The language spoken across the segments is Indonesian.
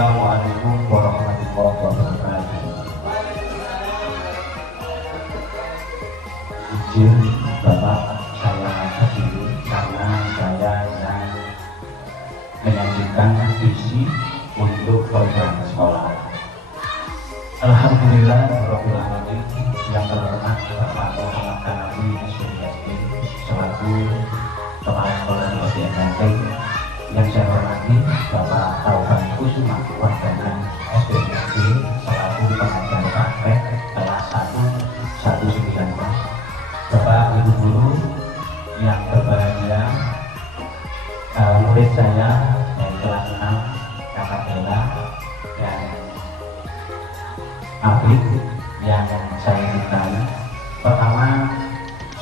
Assalamualaikum warahmatullahi wabarakatuh. Izin Bapak saya berdiri karena saya yang menyajikan visi untuk program sekolah. Alhamdulillah Rabbil Alamin. Yang terhormat Bapak Muhammad Kanawi SPDSD selaku Kepala Sekolah di SDN. Yang saya hormati Bapak Taufan Kusuma Wardana SPDSD selaku pengajar praktek kelas 119. Bapak Ibu Guru yang berbahagia, murid saya dari kelas 6 Kakak Bella dan Afif yang saya cintai. Pertama,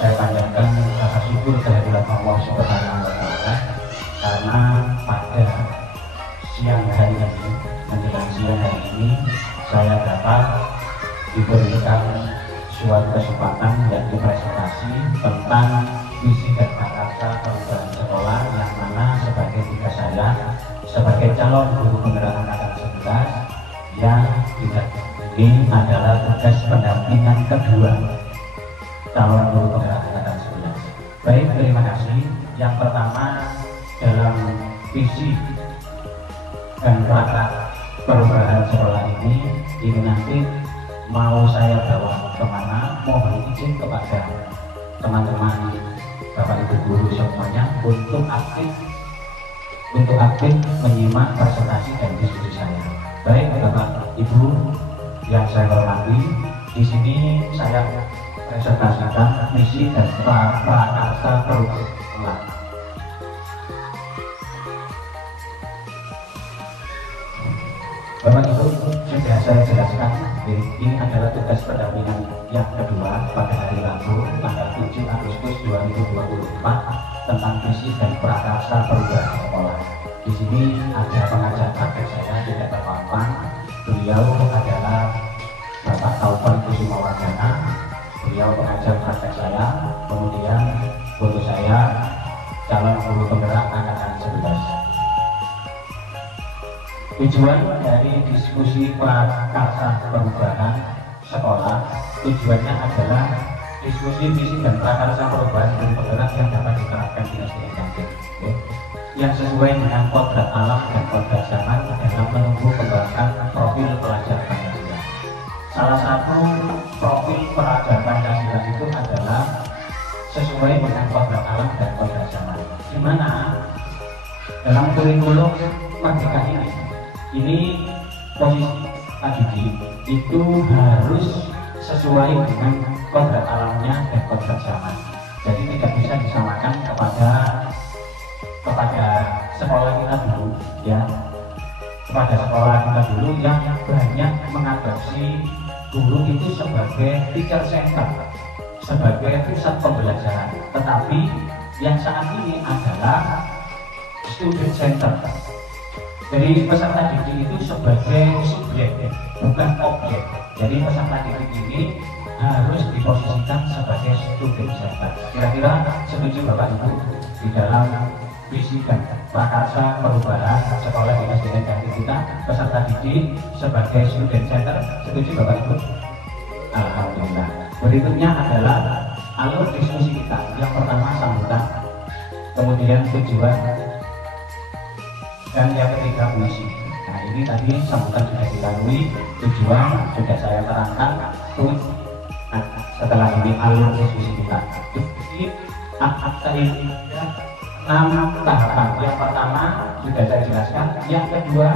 saya panjatkan rasa syukur kehadirat Allah Subhanahu wa Ta'ala karena pada siang hari ini, menjelang siang hari ini, saya dapat diberikan suatu kesempatan yaitu presentasi tentang visi dan prakarsa perubahan sekolah, yang mana sebagai tugas saya sebagai calon guru penggerak angkatan 11 yang tidak ini adalah tugas pendampingan kedua calon guru penggerak angkatan 11. Baik, terima kasih. Yang pertama, dalam visi dan prakar perubahan sekolah ini nanti mau saya bawa kemana, mohon izin kepada teman-teman Bapak Ibu Guru semuanya untuk aktif menyimak presentasi dan diskusi saya. Baik Bapak Ibu yang saya hormati, di sini saya presentasikan misi dan prakarsa perubahan. Bapak Ibu, sudah saya jelaskan, ini adalah tugas pendampingan yang kedua pada hari Rabu tanggal 7 Agustus 2024 tentang visi dan prakarsa perubahan sekolah. Di sini ada pengajar praktek saya tidak terpampang. Beliau adalah Bapak Taufan Kusuma Wardana. Beliau pengajar praktek saya. Kemudian guru saya calon guru penggerak angkatan 11. Tujuan dari diskusi prakarsa perubahan sekolah, tujuannya adalah diskusi visi dan prakarsa perubahan guru penggerak yang dapat diterapkan di SDN, yang sesuai dengan kodrat alam dan kodrat zaman dalam menumbuh kembangkan profil pelajar Pancasila. Salah satu profil pelajar Pancasila itu adalah sesuai dengan kodrat alam dan kodrat zaman, di mana dalam kurikulum Merdeka ini posisi tadi itu harus sesuai dengan kodrat alamnya dan kodrat zaman. Jadi tidak bisa disamakan kepada sekolah kita dulu, ya, kepada sekolah kita dulu yang banyak mengadopsi guru itu sebagai teacher center, sebagai pusat pembelajaran. Tetapi yang saat ini adalah student center. Jadi peserta didik itu sebagai subjek, bukan objek. Jadi peserta didik ini harus diposisikan sebagai student center. Kira-kira setuju Bapak Ibu di dalam visi dan prakarsa perubahan sekolah di SDN Ganti kita, peserta didik sebagai student center? Setuju Bapak Ibu? Alhamdulillah. Berikutnya adalah alur diskusi kita. Yang pertama sambutan, kemudian tujuan, dan yang ketiga misi. Nah, ini tadi sambutan sudah dilalui, tujuan sudah saya terangkan. Nah, setelah ini alur diskusi kita. Jadi ada 6 tahapan. Yang pertama sudah saya jelaskan. Yang kedua,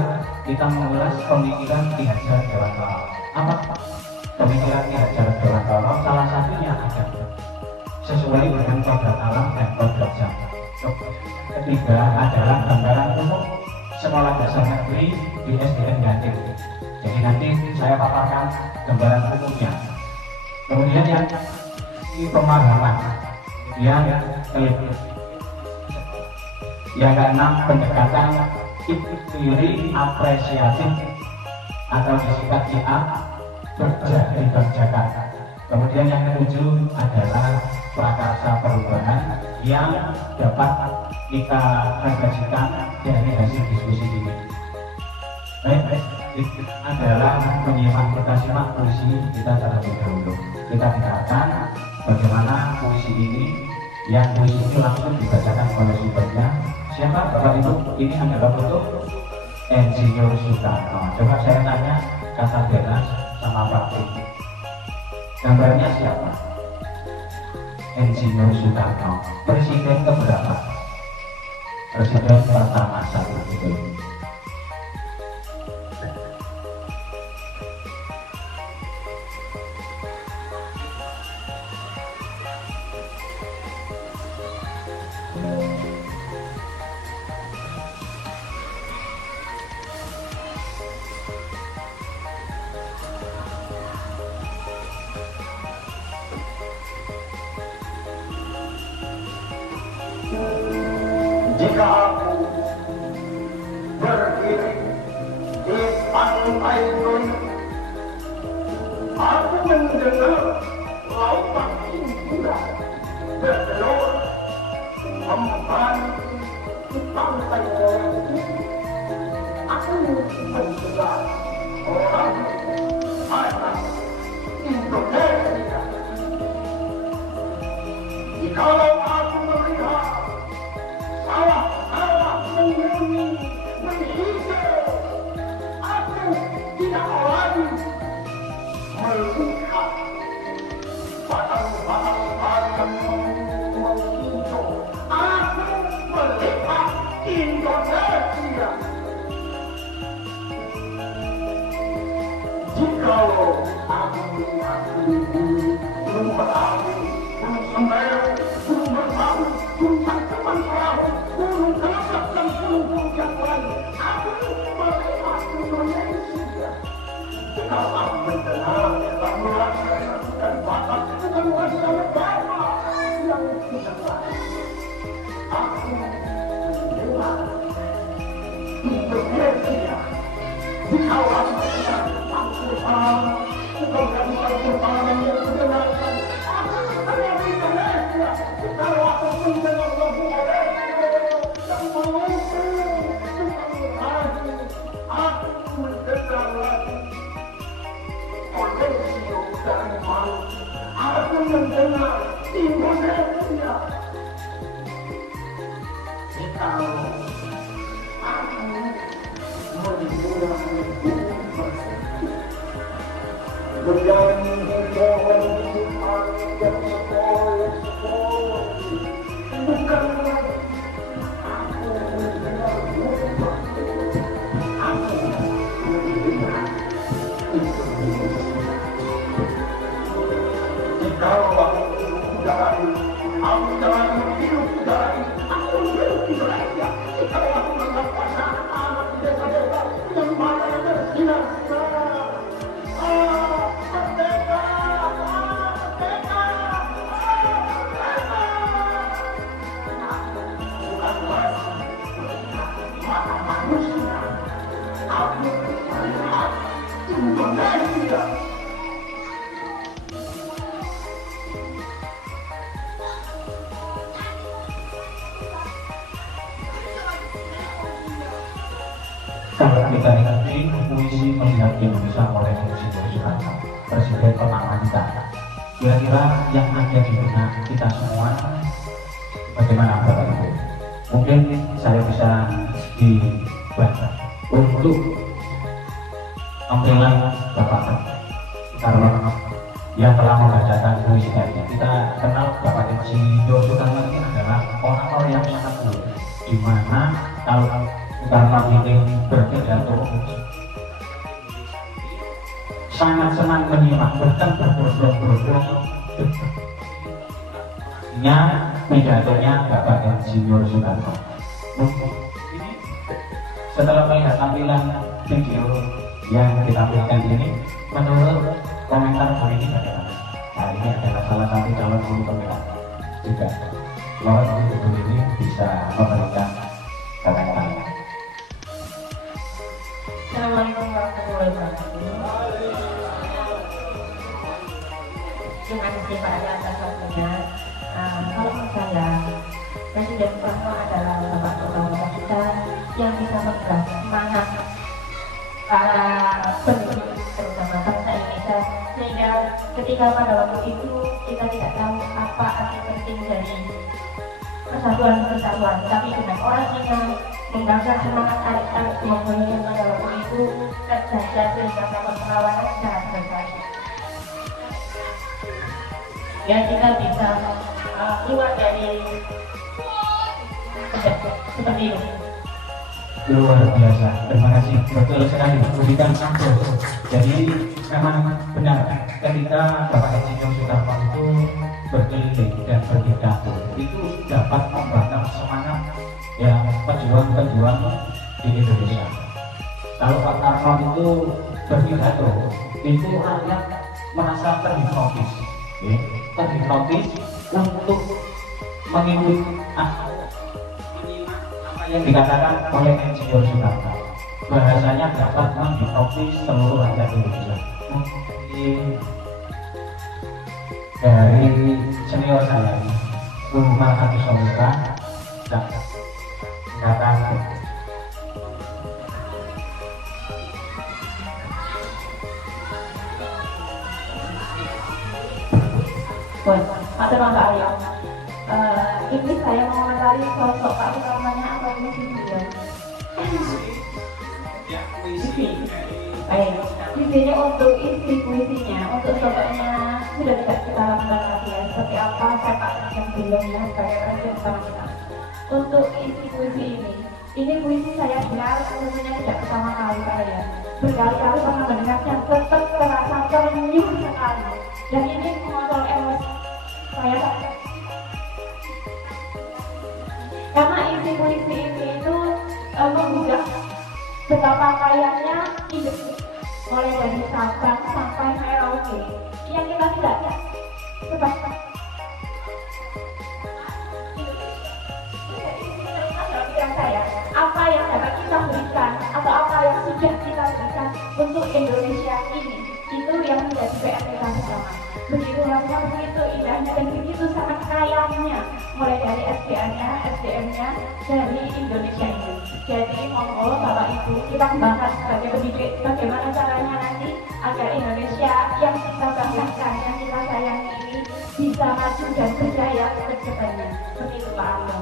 kita mengulas pemikiran Ki Hajar Dewantara. Apa pemikiran Ki Hajar Dewantara? Salah satunya ada sesuai dengan kodrat alam dan kodrat zaman. Ketiga adalah gambaran umum sekolah dasar negeri di SDN Ganting. Jadi nanti saya paparkan gambaran umumnya. Kemudian yang ini pemahaman, yang keenam pendekatan iri apresiatif atau disingkat IA dikerjakan. Kemudian yang ketujuh adalah prakarsa perubahan yang dapat kita refleksikan dari hasil diskusi ini. adalah menyimak, kita simak puisi kita terlebih dahulu. Kita dengarkan bagaimana puisi ini, yang puisi ini langsung dibacakan oleh sumbernya. Siapa Bapak Ibu? Ini adalah bentuk Insinyur Soekarno. Coba saya tanya kata bebas sama Pak Pri. Gambarnya siapa? Insinyur Soekarno. Presiden keberapa? Presiden pertama saat itu. Jika aku berdiri di pantai Nun, aku mendengar lautan indah bergelora membantu di pantai Nun. Aku mendengar orang anak Indonesia. Jikalau aku melihat sawah-sawah menggunung menghijau, aku tidak lagi melihat batang-batang pohon menghijau. Aku melihat Indonesia. Jikalau aku melihat gunung Merapi, gunung Semeru, gunung Merbabu, gunung Tangkuban Perahu, gunung Kelabak dan gunung puncak lain, aku melihat Indonesia. Jika aku mendengar lamuran dan batas bukan wajah negara yang tidak lain, aku mendengar Indonesia. Jika aku mendengar Al-Quran, bukan Al-Quran yang mendengarkan, aku mendengar Indonesia. Kalau aku mendengar lagu Indonesia yang mengumpul lagi, aku mendengar lagi Indonesia dari Malu. Aku mendengar Indonesia. Jikalau aku mendengar menyanyi pohon Tuhan yang sepoi-sepoi, bukan lagi aku mendengar musik, aku mendengar Indonesia. Jikalau aku hidup aku jangan hidup dari, aku hidup Indonesia. Jikalau aku melihat anak-anak di desa-desa yang matanya bersinar-sinar, Indonesia. Kalau kita ikuti puisi melihat Indonesia oleh Insinyur Soekarno, Presiden pertama kita, kira-kira yang ada di benak kita semua bagaimana Bapak Ibu? Mungkin saya bisa dibaca untuk tampilan Bapak Soekarno yang telah membacakan puisi tadi. Kita kenal Bapak Insinyur Soekarno ini adalah orang-orang yang sangat mulia, di mana kalau Soekarno ini berpidato sangat senang menyimak, bahkan berbondong-bondong pidatonya Bapak Insinyur Soekarno. Setelah melihat tampilan video yang ditampilkan ini, menurut komentar hari ini bagaimana? Nah, ini adalah salah satu calon guru pemilihan juga. Mohon guru ini bisa memberikan kata-katanya. Assalamualaikum warahmatullahi wabarakatuh. Terima kasih Pak Adi atas waktunya. Kalau menurut saya, Presiden Soekarno adalah bapak pertama kita yang bisa menggerak semangat para pendidik terutama bangsa Indonesia, sehingga ketika pada waktu itu kita tidak tahu apa arti penting dari persatuan, tapi dengan orasinya membangkitkan semangat adik-adik semuanya yang pada waktu itu terjaga sehingga melakukan perlawanan secara berkali. Ya, kita bisa keluar dari seperti itu. Luar biasa, terima kasih, betul sekali, berikan sampel. Jadi memang benar ketika Bapak Insinyur Soekarno itu berkeliling dan berpidato itu dapat membakar semangat ya pejuang-pejuang di Indonesia. Kalau Pak Karno itu berpidato itu rakyat merasa terhipnotis, ya, terhipnotis untuk mengikuti apa yang dikatakan oleh Insinyur Soekarno. Bahasanya dapat menghipnotis seluruh rakyat Indonesia. Dari senior saya, Rumah Hati Somika, datang. Pak Terang Pak Aryo, ini saya mau mengenali sosok Pak utamanya apa ini sih dia? Baik, visinya untuk isi puisinya, untuk sosoknya sudah tidak kita lakukan lagi ya. Seperti apa sepak yang sebelumnya sebagai presiden sama kita. Untuk isi puisi ini puisi saya dengar tentunya tidak pertama kali Pak ya. Berkali-kali pernah mendengarnya, tetap terasa terenyuh sekali. Dan ini mengontrol emosi saya. Karena isi puisi ini itu menggugah betapa kayanya hidup, mulai dari Sabang sampai Merauke yang kita tidak sebab saya apa yang dapat kita berikan atau apa yang sudah kita berikan untuk Indonesia ini, itu yang menjadi PR kita bersama. Begitu luasnya, begitu indahnya, dan begitu sangat kayanya mulai dari SDM-nya dari Indonesia ini. Jadi monggo Bapak Ibu kita kembangkan sebagai pendidik bagaimana caranya nanti agar Indonesia yang kita banggakan, yang kita sayangi ini bisa maju dan berjaya ke depannya. Begitu Pak Aryo.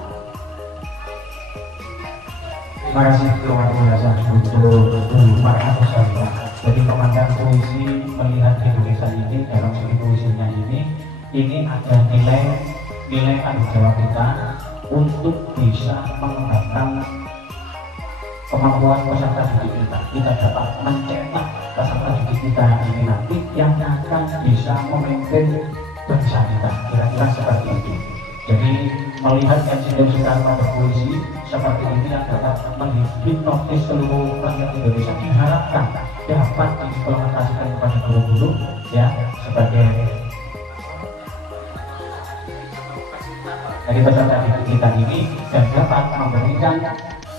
Terima kasih luar biasa untuk para peserta. Jadi pemandang puisi melihat Indonesia ini dalam segi puisinya ini ada nilai tanggung jawab kita untuk bisa mengembangkan kemampuan peserta didik kita. Kita dapat mencetak peserta didik kita ini nanti yang akan bisa memimpin bangsa kita. Kira-kira seperti itu. Jadi melihat Insinyur Soekarno berpuisi seperti ini yang dapat menghipnotis seluruh rakyat Indonesia, diharapkan dapat diimplementasikan kepada guru-guru ya sebagai dari peserta didik kita ini dan dapat memberikan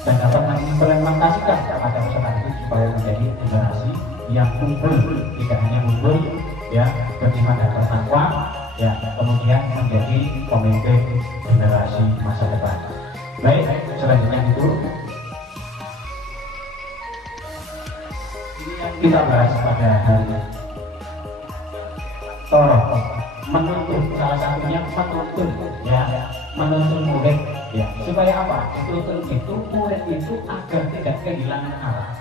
dan dapat mengimplementasikan kepada peserta didik supaya menjadi generasi yang unggul, tidak hanya unggul ya beriman dan bertakwa ya, kemudian menjadi pemimpin generasi masa depan. Baik, selanjutnya itu kita bahas pada hari ini. Menuntun, salah satunya menuntun ya, menuntun murid ya, supaya apa? Menuntun itu murid itu agar tidak kehilangan arah.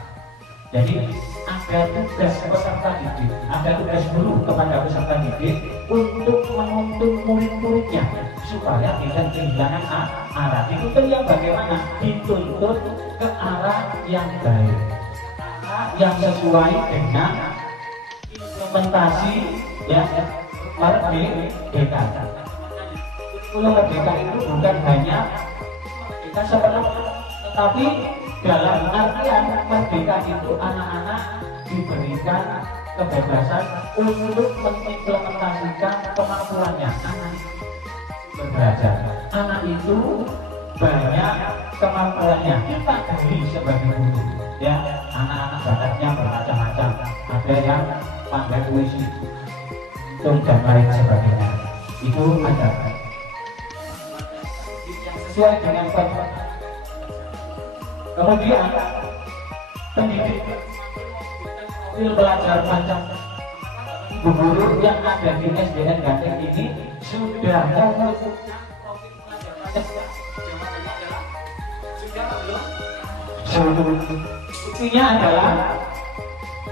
Jadi ada tugas peserta didik, ada tugas guru kepada peserta didik untuk menuntun murid-muridnya supaya tidak kehilangan arah. Dituntun yang bagaimana? Dituntun ke arah yang baik, yang sesuai dengan implementasi ya merdeka. Kurikulum merdeka itu bukan hanya kita sepenuhnya, tetapi dalam artian merdeka itu anak-anak diberikan kebebasan untuk mengimplementasikan kemampuannya. Anak belajar, anak itu banyak kemampuannya. Kita dari sebagai guru, ya anak-anak bakatnya bermacam-macam. Ada yang pandai puisi, dan lain sebagainya. Itu ada yang sesuai dengan kemudian pendidik profil pelajar Pancang guru yang ada di SDN Ganteng ini sudah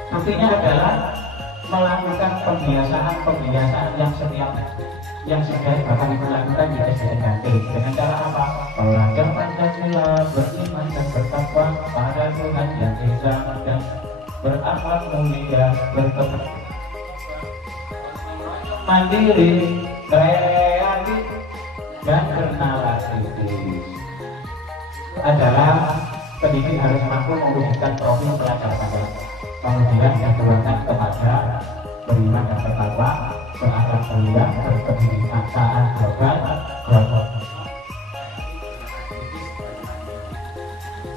buktinya adalah melakukan pembiasaan yang sudah Bapak Ibu lakukan di SDN Ganteng dengan cara apa? Belajar Pancasila, beriman dan bertakwa pada Tuhan yang Esa dan berakhlak mulia, berkepentingan mandiri, kreatif dan bernalar kritis. Adalah pendidik harus mampu mewujudkan profil pelajar Pancasila. Kemudian dituangkan kepada beriman dan bertakwa, berakhlak mulia, berpendidikan taat global.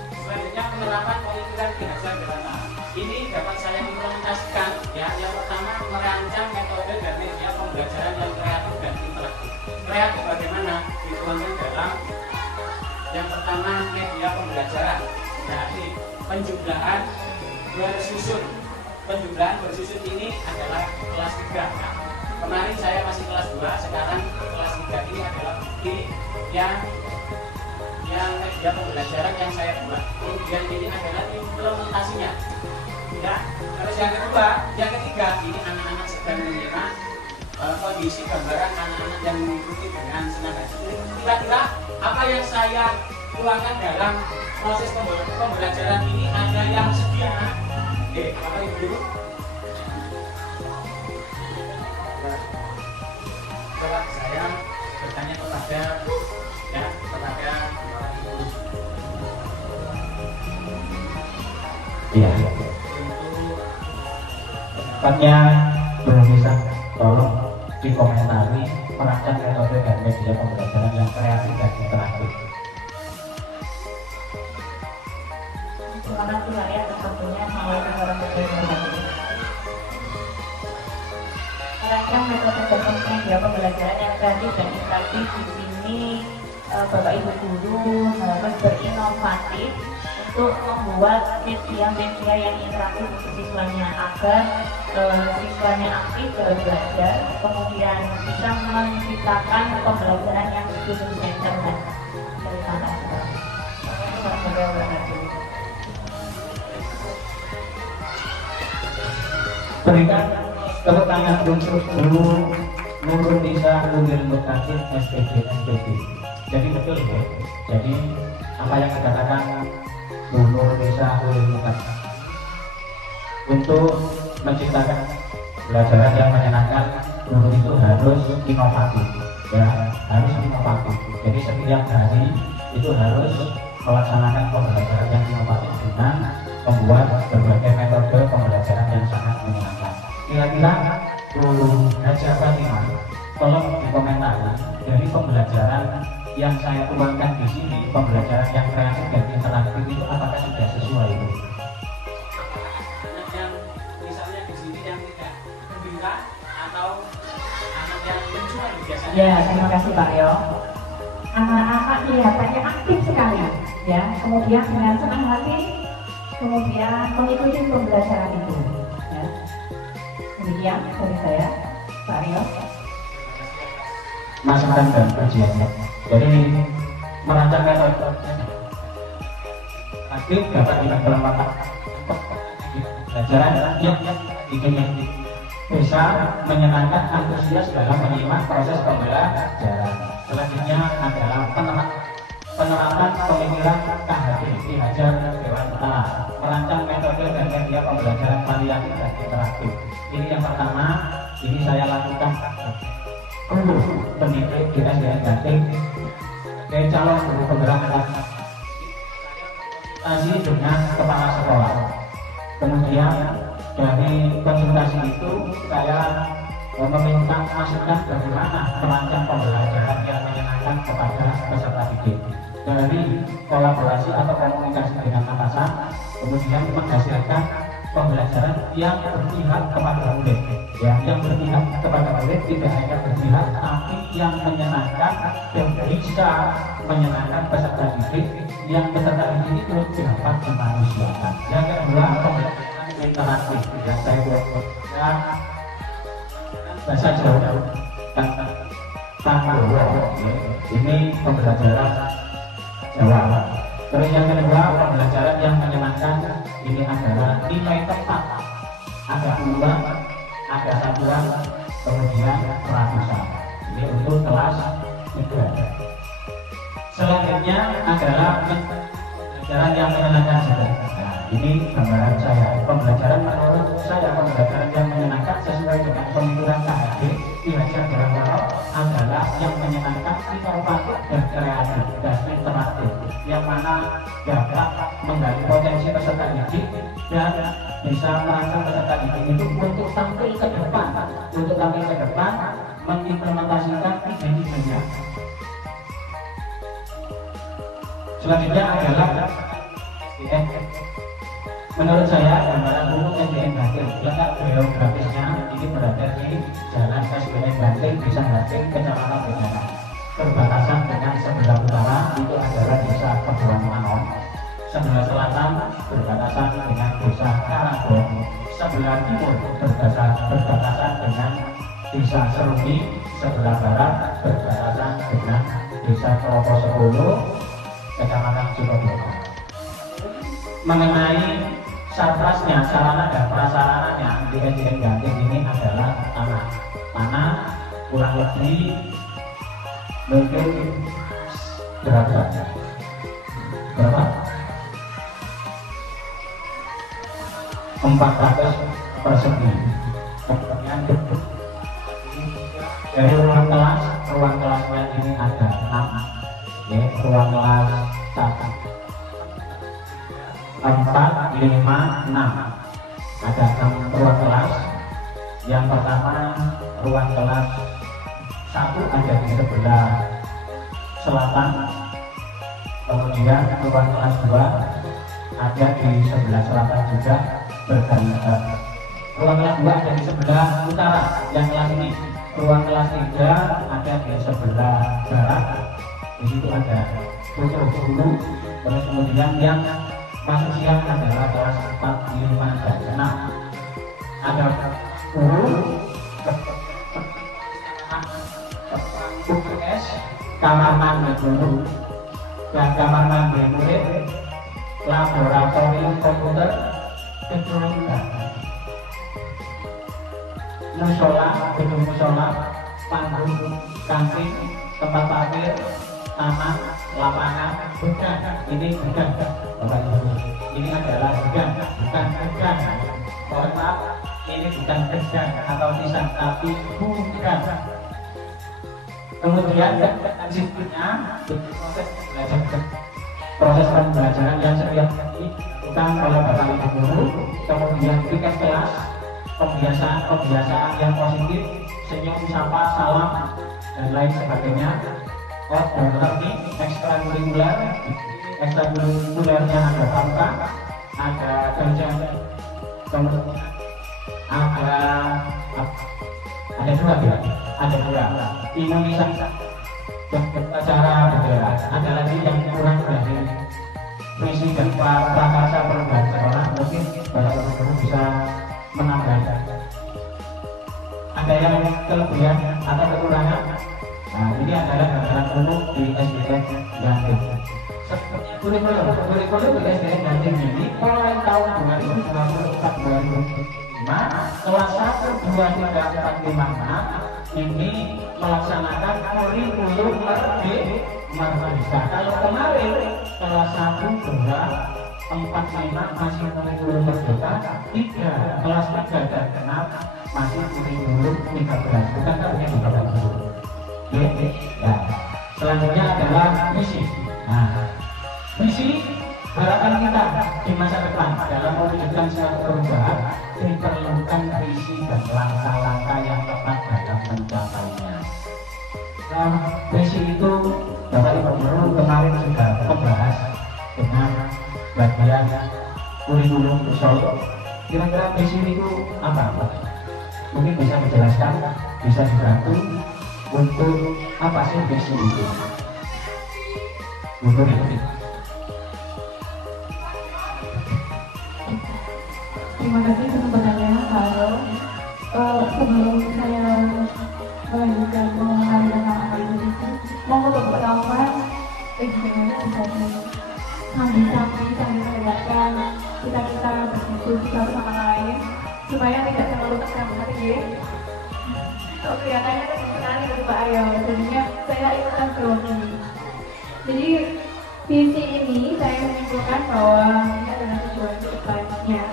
Selanjutnya penerapan pemikiran kinerja dewasa. Ini dapat saya implementasikan ya. Yang pertama merancang metode dan media pembelajaran yang kreatif dan interaktif. Kreatif bagaimana? Dituangkan dalam yang pertama media pembelajaran. Jadi penjumlahan bersusun. Penjumlahan bersusun ini adalah kelas 3. Nah, kemarin saya masih kelas 2, sekarang kelas 3 ini adalah bukti yang media pembelajaran yang saya buat. Kemudian ini adalah implementasinya. Ya, terus yang kedua, yang ketiga, ini anak-anak sedang menyimak kondisi gambaran anak-anak yang mengikuti dengan senang hati. Kira-kira apa yang saya tuangkan dalam proses pembelajaran ini ada yang sederhana. Oke, apa itu? Coba saya bertanya kepada Iya. Tempatnya belum bisa, tolong dikomentari merancang metode dan media pembelajaran yang kreatif dan interaktif. Terima kasih Pak ya atas waktunya. Assalamualaikum warahmatullahi wabarakatuh. Merancang metode dan media pembelajaran yang kreatif dan interaktif di sini Bapak Ibu guru harus berinovatif untuk membuat media yang interaktif untuk siswanya agar siswanya aktif belajar, kemudian bisa menciptakan pembelajaran yang student center dan dari sana. Berikan tepuk tangan untuk Guru Nurul Nisa Nurul Mutakin SPG NPB. Jadi betul ya. Jadi apa yang dikatakan Guru Nurul Nisa Nurul Mutakin untuk menciptakan pelajaran yang menyenangkan, guru itu harus inovatif, ya harus inovatif. Jadi setiap hari itu harus melaksanakan pembelajaran yang inovatif dengan membuat berbagai metode pembelajaran yang sangat menyenangkan. Kira-kira Guru Haja Fatimah, tolong dikomentari dari pembelajaran yang saya tuangkan di sini, pembelajaran yang kreatif dan interaktif itu apakah sudah sesuai itu? anak yang misalnya di sini yang tidak gembira atau anak yang mencuat biasanya. Ya, terima kasih Pak Yo. Anak-anak kelihatannya aktif sekali, ya. Kemudian dengan senang hati, kemudian mengikuti pembelajaran itu. Ya. Demikian dari saya, Pak Rio. Masukan dan kajiannya. Jadi merancang metode aktif dapat dilaksanakan pelajaran yang bisa menyenangkan antusias dalam menyimak proses pembelajaran. Selanjutnya adalah penerapan pemikiran KHD Ki Hajar Dewantara, merancang metode dan media pembelajaran variatif dan interaktif. Ini yang pertama, ini saya lakukan guru pendidik di SDN Ganteng sebagai calon guru penggerak konsultasi dengan kepala sekolah. Kemudian dari konsultasi itu saya meminta masukan bagaimana merancang pembelajaran yang menyenangkan kepada peserta didik. Dari kolaborasi atau komunikasi dengan atasan, kemudian menghasilkan pembelajaran yang berpihak kepada murid, ya, yang berpihak kepada murid, tidak hanya berpihak tapi yang menyenangkan dan bisa menyenangkan peserta didik, yang peserta didik itu dapat dimanusiakan. Yang kedua, pembelajaran interaktif yang saya buat ya bahasa Jawa Tangguh. Ini pembelajaran Jawa. Terus yang kedua, pembelajaran yang menyenangkan ini adalah nilai tepat. Ada dua, ada satuan, kemudian ratusan. Ini untuk kelas 3. Selanjutnya adalah pembelajaran yang menyenangkan juga. Nah, ini gambaran saya. Pembelajaran menurut saya, pembelajaran yang menyenangkan sesuai dengan pemikiran KHD Ki-Hajar Dewantara adalah yang menyenangkan, inovatif dan kreatif dan interaktif, yang mana dapat menggali potensi peserta didik dan bisa merangsang peserta didik itu untuk tampil ke depan, mengimplementasikan ide-idenya. Selanjutnya adalah menurut saya gambaran umum SDN Banting. Letak geografisnya ini berada di Jalan SDN Banting, Desa Banting, Kecamatan Begawan. Perbatasan dengan sebelah utara itu adalah Desa Kebuan Manon. Sebelah selatan berbatasan dengan Desa Karabon. Sebelah timur berbatasan dengan Desa Seruni. Sebelah barat berbatasan dengan Desa Keloposepuluh, Kecamatan Sukodono. Mengenai sarprasnya, sarana dan prasarananya di SDN Banting ini adalah tanah kurang lebih mungkin berapa? 400 persegi. Kemudian dari ruang kelasnya ini ada 6, ya, ruang kelas 4, 5, 6. Ada 6 ruang kelas. Yang pertama ruang kelas 1 ada di sebelah selatan. Kemudian ruang kelas 2 ada di sebelah selatan juga bergantian. Ruang kelas 2 ada di sebelah utara yang kelas ini. Ruang kelas 3 ada di sebelah barat. Di situ ada foto dulu. Terus kemudian yang masuk siang adalah kelas 4, 5, dan 6. Ada guru, UPS, kamar mandi guru, dan kamar mandi murid, laboratorium komputer, gedung musola, panggung, kantin, tempat parkir, taman, lapangan, gudang. Ini gudang, Bapak Ibu. Ini adalah gudang, bukan gudang. Mohon maaf, ini bukan gudang atau nisan, tapi gudang. Kemudian selanjutnya proses pembelajaran yang setiap dilakukan oleh Bapak Ibu guru. Kemudian tiket kelas, pembiasaan yang positif, senyum, sapa, salam, dan lain sebagainya. Dan learning ekstrakurikulernya ada pramuka, ada kerja, kemudian ada dua imunisasi dan acara bendera. Ada lagi yang kurang dari visi dan prakarsa perubahan sekolah, mungkin Bapak Ibu bisa menambahkan. Ada yang kelebihan atau kekurangan. Nah, ini adalah gambaran umum di SDN Banting. Kurikulum di SDN Banting ini mulai tahun 2024-2025 kelas 1, 2, 3, 4, 5, 6 ini melaksanakan kurikulum merdeka. Kalau kemarin kelas 1, 2, 4, 5 masih kurikulum merdeka, 3 kelas 3 dan 6 masih kurikulum 13. Bukankah begitu Bapak Ibu? Ya. Selanjutnya adalah misi. Nah, misi harapan kita di masa depan dalam mewujudkan suatu perubahan diperlukan visi dan langkah-langkah yang tepat dalam mencapainya. Nah, visi itu Bapak Ibu guru kemarin sudah membahas dengan bagian kurikulum Solo. Kira-kira visi itu apa? Mungkin bisa menjelaskan, bisa dibantu. Untuk apa sih visi itu? Untuk itu. terima kasih kesempatannya Kak Aro. Sebelum saya melanjutkan mengenai tentang apa itu, mau beberapa gimana bisa sambil menegakkan kita berdiskusi satu sama lain supaya tidak terlalu tegang hati. Oh, kelihatannya tadi sekali dari Pak Aryo, jadinya saya ikutan grogi. Jadi visi ini saya menyimpulkan bahwa ini adalah tujuan kedepannya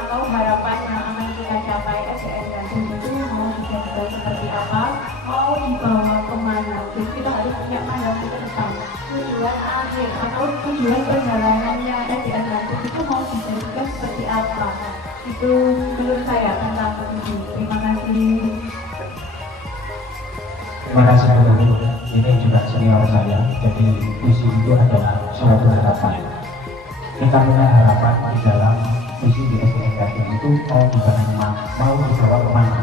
atau harapan yang akan kita capai SDN Gantung itu mau dijadikan seperti apa, mau dibawa kemana. Jadi kita harus punya pandangan ke depan. Tujuan akhir atau tujuan perjalanannya SDN Gantung itu mau dijadikan seperti apa. Itu menurut saya tentang itu. Terima kasih. Terima kasih Bu. Ini juga senior saya. Jadi visi itu adalah suatu harapan. Kita punya harapan di dalam visi di SDN Gantung itu mau dibawa kemana,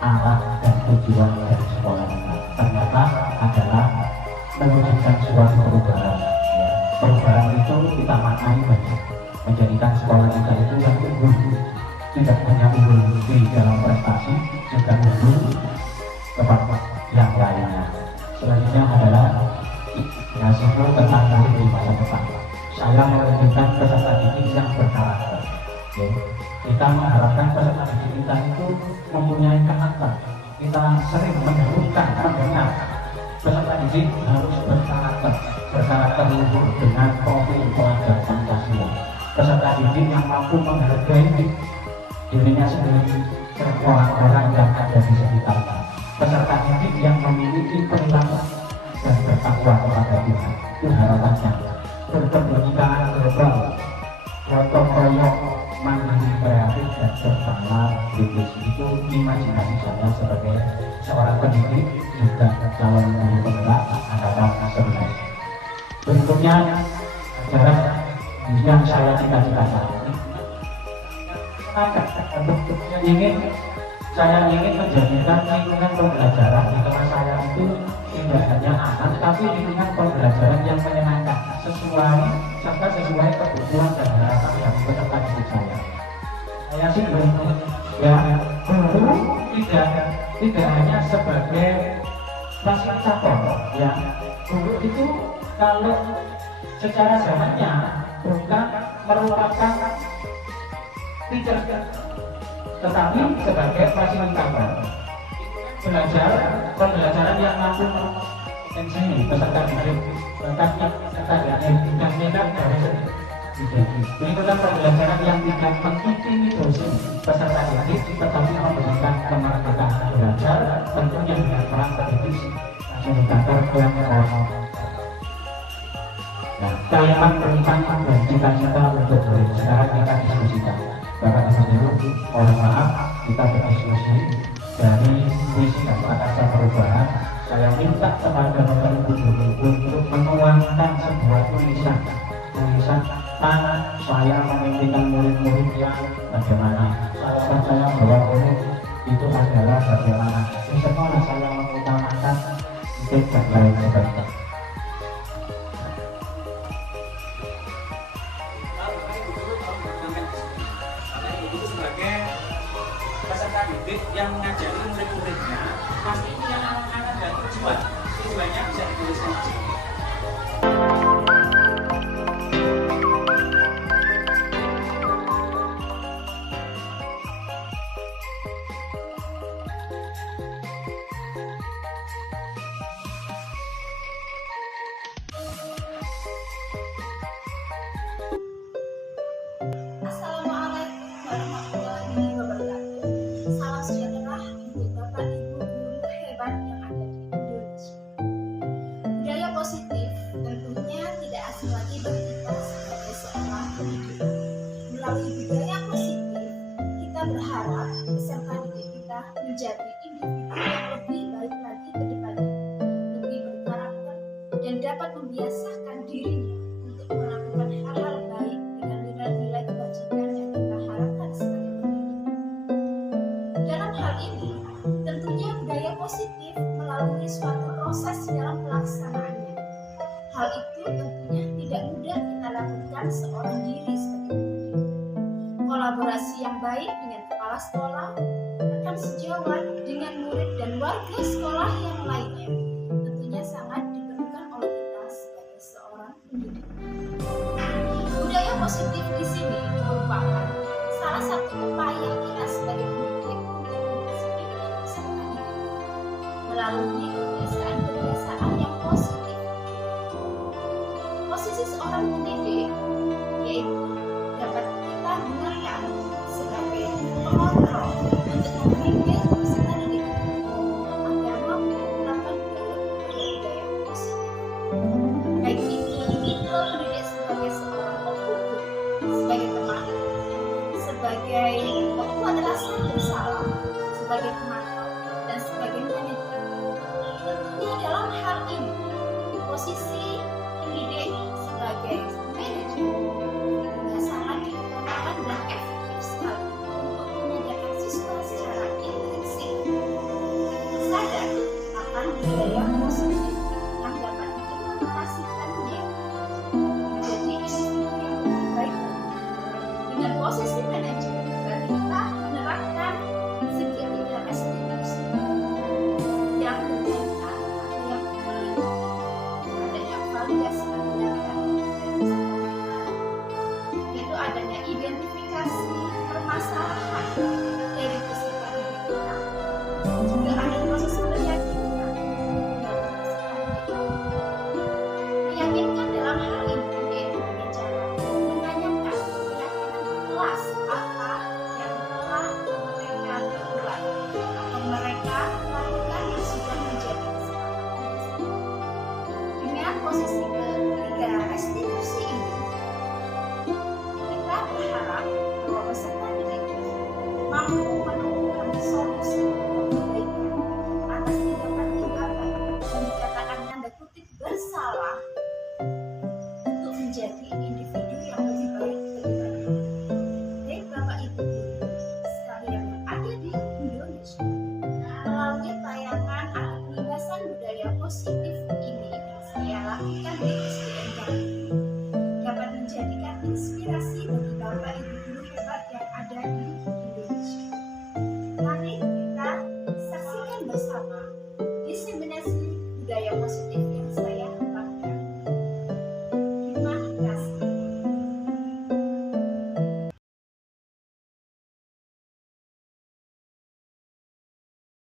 arah dan tujuan dari sekolah kita. Ternyata adalah mewujudkan suatu perubahan. Perubahan itu kita maknai banyak, menjadikan sekolah kita itu yang unggul, tidak hanya unggul di dalam prestasi, juga unggul tempat yang lainnya. Selanjutnya adalah hasil tentang murid di masa depan. Saya menunjukkan peserta didik yang berkarakter. Kita mengharapkan peserta didik kita itu mempunyai karakter. Kita sering mendengar peserta didik harus berkarakter luhur dengan profil pelajar Pancasila. Peserta didik yang mampu menghargai dirinya sendiri dan orang-orang yang ada di sekitarnya. Peserta didik yang memiliki perilaku dan bertakwa kepada Tuhan. Itu harapannya. Berpendidikan global, gotong royong, mandiri, kreatif dan bersama kritis. Itu imajinasi saya sebagai seorang pendidik juga calon guru penggerak angkatan nasional. Berikutnya adalah yang saya cita-citakan. Saya ingin menjadikan lingkungan pembelajaran di kelas saya itu tidak hanya aman, tapi lingkungan pembelajaran yang menyenangkan, sesuai kebutuhan dan harapan dari peserta didik saya. Saya sih guru tidak hanya sebagai fasilitator, ya. Guru itu kalau secara zamannya bukan merupakan teacher, tetapi sebagai fasilitator pembelajaran yang mampu potensi peserta didik, bakatnya peserta didik dan minat dari lingkungan pembelajaran yang tidak mengikuti dosen peserta didik, tetapi memberikan kemerdekaan belajar, tentunya dengan peran pendidik fasilitator yang kokoh. Nah, kalimat tentang dan cita-cita untuk murid sekarang kita diskusikan. Bapak Ibu, mohon maaf kita berdiskusi dari visi dan prakasa perubahan. Saya minta kepada Bapak Ibu untuk menuangkan sebuah tulisan tangan saya memimpinkan murid-murid yang bagaimana. Saya percaya bahwa murid itu adalah bagaimana di sekolah saya mengutamakan titik dan lain sebagainya. Yang mengajari murid-muridnya pasti punya anak-anak dan tujuannya bisa dituliskan di sini. Assalamualaikum warahmatullahi wabarakatuh. Salam sejahtera untuk Bapak Ibu guru hebat yang ada di Indonesia. Budaya positif tentunya tidak asing lagi bagi kita sebagai seorang pendidik. Melalui budaya positif, kita berharap peserta didik kita menjadi individu yang lebih baik lagi ke depannya, lebih berkarakter dan dapat membiasakan dirinya untuk melakukan hal-hal baik dengan nilai-nilai kebajikan yang kita harapkan sebagai pendidik. Dalam hal ini, tentunya budaya positif melalui suatu proses dalam pelaksanaannya. Hal itu tentunya tidak mudah kita lakukan seorang diri sebagai pendidik. Kolaborasi yang kepala sekolah akan sejawat dengan murid dan warga sekolah yang lainnya tentunya sangat diperlukan oleh kita sebagai seorang pendidik. Budaya positif di sini merupakan salah satu upaya kita sebagai pendidik untuk mendisiplin peserta didik melalui kebiasaan-kebiasaan yang positif. Posisi seorang pendidik yaitu dapat kita gunakan sebagai pengontrol